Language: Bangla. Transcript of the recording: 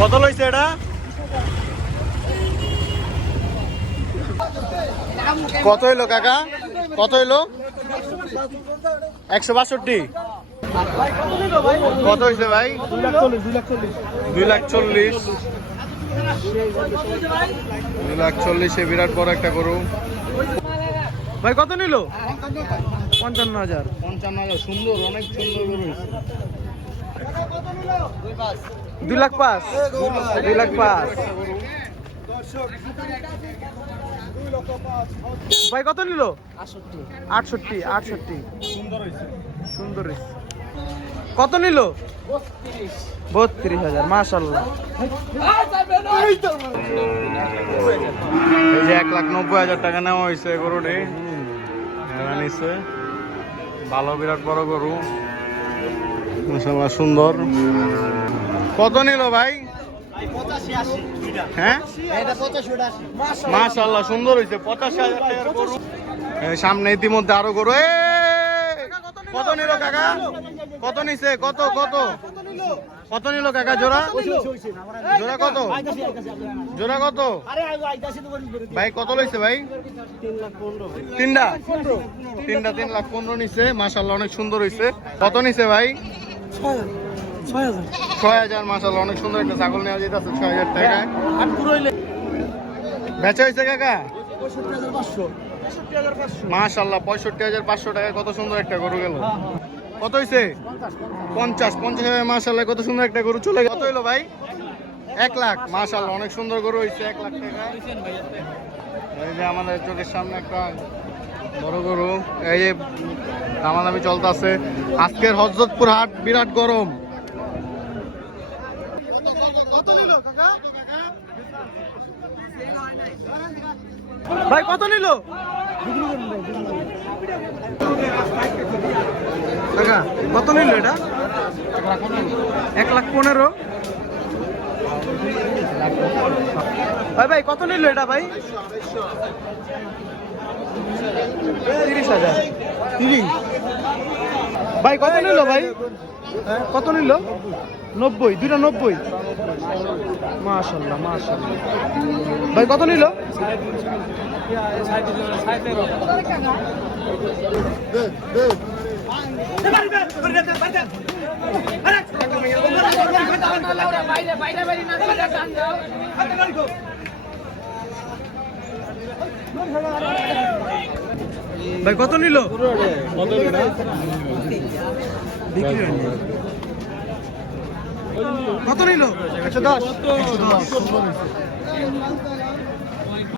কত লইছে এটা? কত হইলো কাকা? কত হইলো? 162। কত হয়েছে ভাই? 2,40,000। 2,40,000 বিরাট বড় একটা গরু ভাই। কত নিল? 55,000। 55,000। সুন্দর, অনেক সুন্দর গরু। 2,05,000। 2,05,000 ভাই। কত নিল? 68। সুন্দর হয়েছে। কত নিল? 32,000। মাশাআল্লাহ। এই যে 1,90,000 টাকা নেওয়া হয়েছে গরুটি। নিচ্ছে ভালো, বিরাট বড় গরু মাশাআল্লাহ, সুন্দর। কত নিল ভাই? হ্যাঁ, মাশাআল্লাহ, সুন্দর হয়েছে। 85,000 টাকার গরু। সামনে ইতিমধ্যে আরো গরু। কত নিল কাকা? কত নিছে? কত কত কত নিল কাকা? জোড়া জোড়া কত? জোড়া কত ভাই? কত লইছে ভাই? তিনটা 3,15,000 নিছে। মাশাআল্লাহ, অনেক সুন্দর হয়েছে। কত নিছে ভাই? 6,000। মাশাআল্লাহ, অনেক সুন্দর একটা ছাগল নেওয়া যেতেছে 6,000 টাকায়। বেচা হয়েছে কাকা? মাশাআল্লাহ, 65,500 টাকায় কত সুন্দর একটা গরু গেল। কত হয়েছে? 50,000। মাশাআল্লাহ, কত সুন্দর একটা গরু চলে গেল। কত হইলো ভাই? 1 লাখ। মাশাআল্লাহ, অনেক সুন্দর গরু হয়েছে 1 লাখ টাকা। এই যে আমাদের চোখের সামনে একটা বড় গরু, এই যে দামাদামি চলতেছে। আজকের হযরতপুর হাট বিরাট গরম। কত নিল কাকা? ভাই কত নিল কাকা? কত নিল এটা? 1,15,000। ভাই ভাই কত নিল এটা ভাই? 30,000। ভাই কত নিল ভাই? কত নিল? 90। দুইটা 90। মাশাআল্লাহ, মাশাআল্লাহ। ভাই কত নিল? ভাই কত নিল? কত নিল? 110।